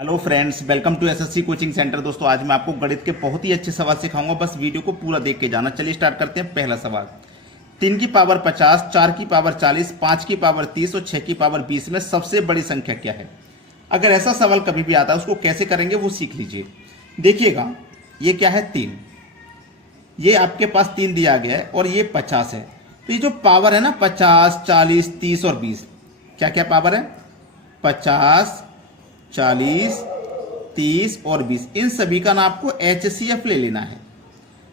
Hello friends, welcome to SSC coaching centre. दोस्तों, आज मैं आपको गणित के बहुत ही अच्छे सवाल सिखाऊंगा। बस वीडियो को पूरा देख के जाना। चलिए स्टार्ट करते हैं। पहला सवाल, 3 की पावर 50, 4 की पावर 40, 5 की पावर 30 और 6 की पावर 20 में सबसे बड़ी संख्या क्या है। अगर ऐसा सवाल कभी भी आता है उसको कैसे करेंगे वो सीख लीजिए। देखिएगा, ये क्या है 3, ये आपके पास 3 दिया गया है और ये 50 है। तो ये जो पावर है ना 50, 40, 30 और 20, क्या क्या पावर है? 50, 40, 30 और 20, इन सभी का ना आपको HCF ले लेना है।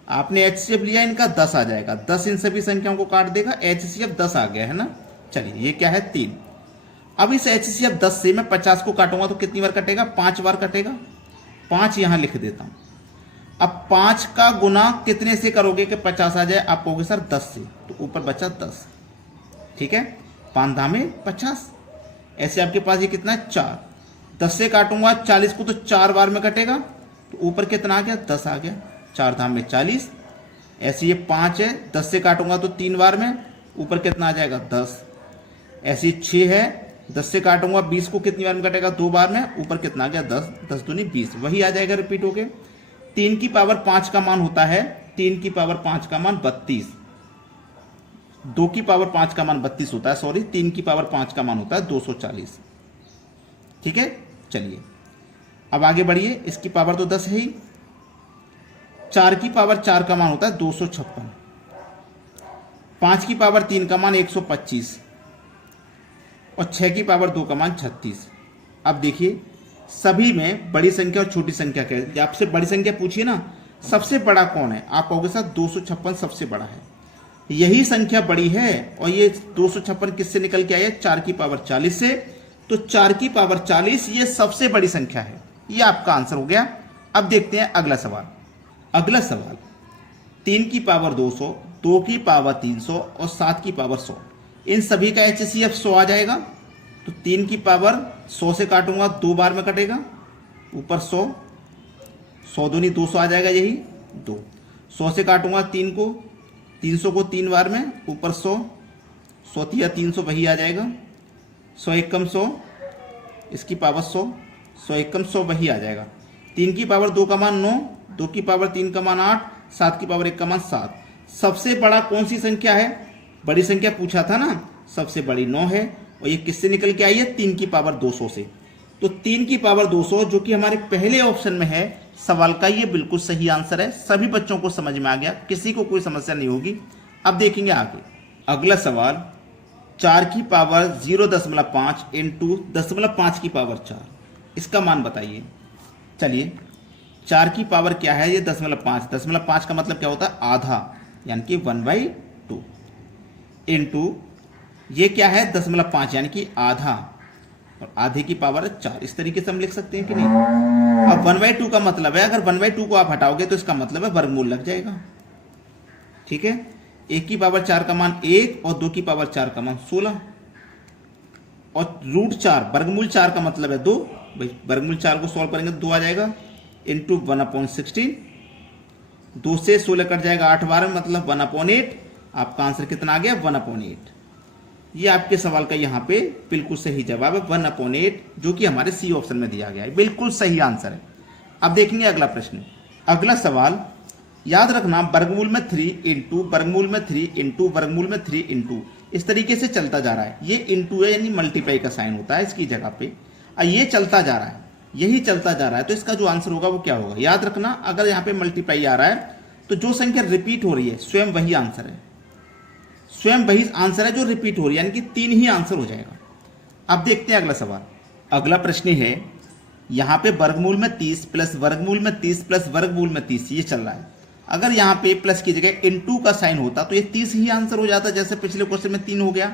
आपने HCF लिया, इनका 10 आ जाएगा। 10 इन सभी संख्याओं को काट देगा, HCF 10 आ गया है ना। चलिए, ये क्या है 3। अब इस HCF 10 से मैं 50 को काटूंगा तो कितनी बार कटेगा? 5 बार कटेगा। 5 यहां लिख देता हूं। अब 5 का गुना कितने से करोगे कि 50 आ जाए? आप कहोगे सर 10 से, तो ऊपर बचा 10। ठीक है, 5 धामे 50। ऐसे आपके पास ये कितना है? 4। 10 से काटूंगा 40 को तो 4 बार में कटेगा, तो ऊपर कितना आ गया? 10 आ गया। 4 धाम में 40। ऐसे ये 5 है, 10 से काटूंगा तो 3 बार में, ऊपर कितना आ जाएगा? 10। ऐसे 6 है, 10 से काटूंगा 20 को कितनी बार में कटेगा? 2 बार में, ऊपर कितना आ गया? 10। 10 दूनी 20, वही आ जाएगा रिपीट होके। 3 की पावर 5 का मान होता है, 3 की पावर 5 का मान 32। 2 की पावर 5 का मान 32 होता है, सॉरी, 3 की पावर 5 का मान होता है 240। ठीक है, चलिए अब आगे बढ़िए। इसकी पावर तो 10 है ही। 4 की पावर 4 का मान होता है 256। 5 की पावर 3 का मान 125 और 6 की पावर 2 का मान 36। अब देखिए, सभी में बड़ी संख्या और छोटी संख्या क्या? आपसे बड़ी संख्या पूछिए ना, सबसे बड़ा कौन है? आप कहोगे सर 256 सबसे बड़ा है। यही संख्या बड़ी है और ये 256 किससे निकल के आई है? 4 की पावर 40 से। तो 4 की पावर 40 ये सबसे बड़ी संख्या है। ये आपका आंसर हो गया। अब देखते हैं अगला सवाल। अगला सवाल, 3 की पावर 200, 2 की पावर 300 और 7 की पावर 100, इन सभी का HCF 100 आ जाएगा। तो 3 की पावर 100 से काटूंगा 2 बार में कटेगा, ऊपर 100, 100 दूनी 200 आ जाएगा, यही 2। 100 से काटूंगा 3 को, 300 को 3 बार में, ऊपर 100, 100 या 300 वही आ जाएगा। 100 एकम 100, इसकी पावर 100, 100 एकम 100 वही आ जाएगा। 3 की पावर 2 का मान 9, 2 की पावर 3 का मान 8, 7 की पावर 1 का मान 7। सबसे बड़ा कौन सी संख्या है? बड़ी संख्या पूछा था ना, सबसे बड़ी 9 है और ये किससे निकल के आई है? 3 की पावर 200 से। तो 3 की पावर 200 जो कि हमारे पहले ऑप्शन में है सवाल का, ये बिल्कुल सही आंसर है। सभी बच्चों को समझ में आ गया, किसी को कोई समस्या नहीं होगी। अब देखेंगे आगे अगला सवाल, 4 की पावर 0.5 इंटू 0.5 की पावर 4, इसका मान बताइए। चलिए, 4 की पावर क्या है? ये 0.5। 0.5 का मतलब क्या होता है? आधा, यानी कि 1/2 इंटू ये क्या है? 0.5 यानी कि आधा, और आधे की पावर 4। इस तरीके से हम लिख सकते हैं कि नहीं? अब 1/2 का मतलब है, अगर 1/2 को आप हटाओगे तो इसका मतलब है वर्गमूल लग जाएगा। ठीक है, 1 की पावर 4 का मान 1 और 2 की पावर 4 का मान 16 और √4, वर्गमूल 4 का मतलब है 2। भाई वर्गमूल 4 को सॉल्व करेंगे तो 2 आ जाएगा, इंटू 1/16। 2 से 16 कट जाएगा 8 बार में, मतलब 1/8। आपका आंसर कितना आ गया? 1/8। ये आपके सवाल का यहाँ पे बिल्कुल सही जवाब है, 1/8, जो कि हमारे सी ऑप्शन में दिया गया है। बिल्कुल सही आंसर है। अब देखेंगे अगला प्रश्न। अगला सवाल, याद रखना, वर्गमूल में 3 इंटू वर्गमूल में 3 इंटू वर्गमूल में 3 इंटू, इस तरीके से चलता जा रहा है। ये इंटू है, यानी मल्टीप्लाई का साइन होता है इसकी जगह पे। ये चलता जा रहा है, यही चलता जा रहा है, तो इसका जो आंसर होगा वो क्या होगा? याद रखना, अगर यहाँ पे मल्टीप्लाई आ रहा है तो जो संख्या रिपीट हो रही है स्वयं वही आंसर है। स्वयं वही आंसर है जो रिपीट हो रही है, यानी कि 3 ही आंसर हो जाएगा। अब देखते हैं अगला सवाल। अगला प्रश्न है, यहाँ पे वर्गमूल में 30 प्लस वर्गमूल में 30 प्लस वर्गमूल में 30 ये चल रहा है। अगर यहाँ पे प्लस की जगह इनटू का साइन होता तो ये 30 ही आंसर हो जाता, जैसे पिछले क्वेश्चन में 3 हो गया।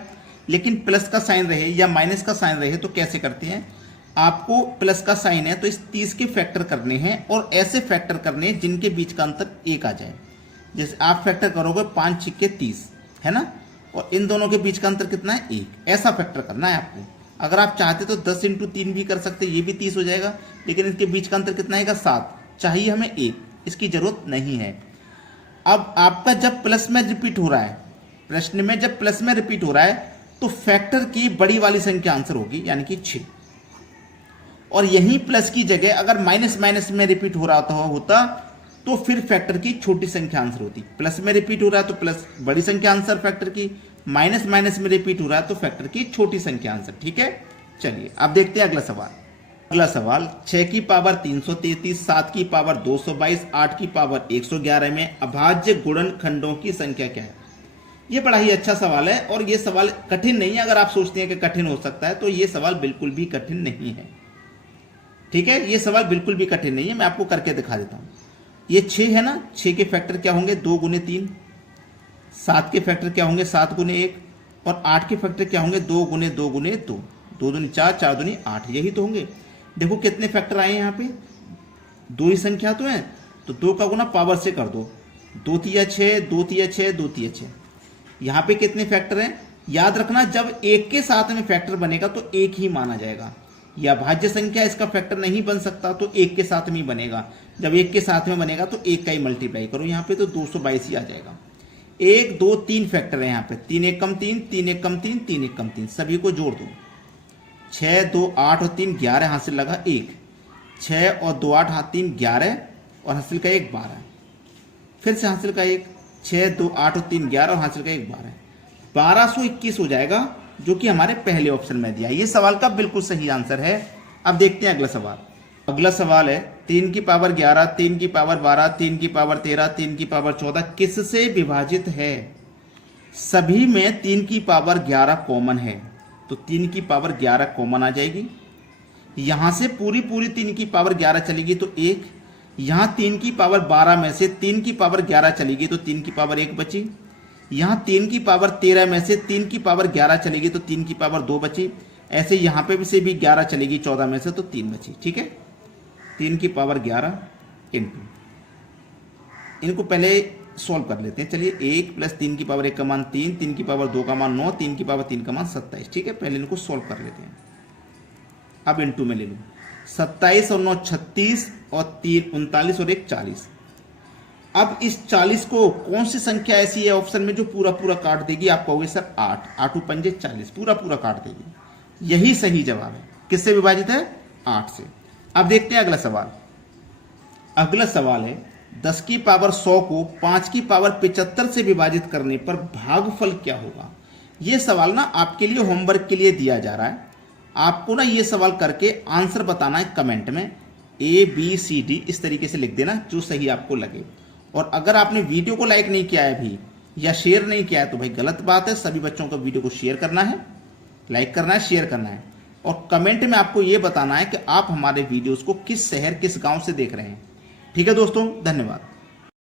लेकिन प्लस का साइन रहे या माइनस का साइन रहे तो कैसे करते हैं? आपको प्लस का साइन है तो इस 30 के फैक्टर करने हैं, और ऐसे फैक्टर करने हैं जिनके बीच का अंतर 1 आ जाए। जैसे आप फैक्टर करोगे 5 छिक्के 30, है ना, और इन दोनों के बीच का अंतर कितना है? 1। ऐसा फैक्टर करना है आपको। अगर आप चाहते तो 10 इंटू 3 भी कर सकते, ये भी 30 हो जाएगा, लेकिन इसके बीच का अंतर कितना आएगा? 7। चाहिए हमें 1, इसकी जरूरत नहीं है। अब आपका जब प्लस में रिपीट हो रहा है, प्रश्न में जब प्लस में रिपीट हो रहा है तो फैक्टर की बड़ी वाली संख्या आंसर होगी, यानी कि 6। और यहीं प्लस की जगह अगर माइनस माइनस में रिपीट हो रहा होता तो फिर फैक्टर की छोटी संख्या आंसर होती। प्लस में रिपीट हो रहा है तो प्लस बड़ी संख्या आंसर फैक्टर की, माइनस माइनस में रिपीट हो रहा है तो फैक्टर की छोटी संख्या आंसर। ठीक है, चलिए अब देखते हैं अगला सवाल। अगला सवाल 6 की पावर 333, 7 की पावर 222, 8 की पावर 111 में अभाज्य गुणनखंडों की संख्या क्या है। ये बड़ा ही अच्छा सवाल है और ये सवाल कठिन नहीं है। अगर आप सोचते हैं कि कठिन हो सकता है तो ये सवाल बिल्कुल भी कठिन नहीं है। ठीक है, ये सवाल बिल्कुल भी कठिन नहीं है, मैं आपको करके दिखा देता हूं। ये 6 है ना, 6 के फैक्टर क्या होंगे 2 गुने 3, 7 के फैक्टर क्या होंगे 7 गुने 1 और 8 के फैक्टर क्या होंगे 2 गुने 2 गुने 2, 2 दूनी 4, 4 दूनी 8, यही तो होंगे। देखो कितने फैक्टर आए हैं यहाँ पे, 2 ही संख्या तो है तो 2 का गुना पावर से कर दो, 2 तिया 6, 2 तिया 6, 2 तिया 6। यहाँ पे कितने फैक्टर हैं याद रखना, जब एक के साथ में फैक्टर बनेगा तो एक ही माना जाएगा। या भाज्य संख्या इसका फैक्टर नहीं बन सकता तो एक के साथ में ही बनेगा। जब एक के साथ में बनेगा तो एक का ही मल्टीप्लाई करो यहाँ पे तो 222 ही आ जाएगा। 1 2 3 फैक्टर है यहाँ पे, 3 1 कम 3, 3 1 कम 3, 3 1 कम 3, सभी को जोड़ दो। 6 2 8 और 3 11 हासिल लगा 1, 6 और 2 8 हाथ 3 11 और हासिल का 1 12, फिर से हासिल का 1, 6 2 8 और 3 11 और हासिल का 1 12, 1221 हो जाएगा जो कि हमारे पहले ऑप्शन में दिया है। ये सवाल का बिल्कुल सही आंसर है। अब देखते हैं अगला सवाल। अगला सवाल है 3 की पावर 11, 3 की पावर 12, 3 की पावर 13, 3 की पावर 14 किससे विभाजित है। सभी में 3 की पावर 11 कॉमन है तो 3 की पावर 11 कॉमन आ जाएगी। यहां से पूरी 3 की पावर 11 चलेगी तो 1, यहां 3 की पावर 12 में से 3 की पावर 11 चलेगी तो 3 की पावर 1 बची। यहां 3 की पावर 13 में से 3 की पावर 11 चलेगी तो 3 की पावर 2 बची। ऐसे यहां पे से भी 11 चलेगी 14 में से तो 3 बची। ठीक है, 3 की पावर 11 इंटू, इनको पहले सॉल्व कर लेते हैं। चलिए 1 प्लस 3 की पावर 1 का मान 3, 3 की पावर 2 का मान 9, 3 की पावर 3 का मान 27। ठीक है, पहले इनको सॉल्व कर लेते हैं। अब इंटू में ले लूँ, 27 और 9 36 और 3 39 और 1 40। अब इस 40 को कौन सी संख्या ऐसी है ऑप्शन में जो पूरा पूरा काट देगी। आप कहोगे सर 8, 8 पंजे 40, पूरा पूरा काट देगी। यही सही जवाब है। किससे विभाजित है 8 से। अब देखते हैं अगला सवाल। अगला सवाल है 10 की पावर 100 को 5 की पावर 75 से विभाजित करने पर भागफल क्या होगा। यह सवाल ना आपके लिए होमवर्क के लिए दिया जा रहा है। आपको ना ये सवाल करके आंसर बताना है कमेंट में, ABCD इस तरीके से लिख देना जो सही आपको लगे। और अगर आपने वीडियो को लाइक नहीं किया है अभी या शेयर नहीं किया है तो भाई गलत बात है। सभी बच्चों को वीडियो को शेयर करना है, लाइक करना है, शेयर करना है और कमेंट में आपको यह बताना है कि आप हमारे वीडियोस को किस शहर किस गांव से देख रहे हैं। ठीक है दोस्तों, धन्यवाद।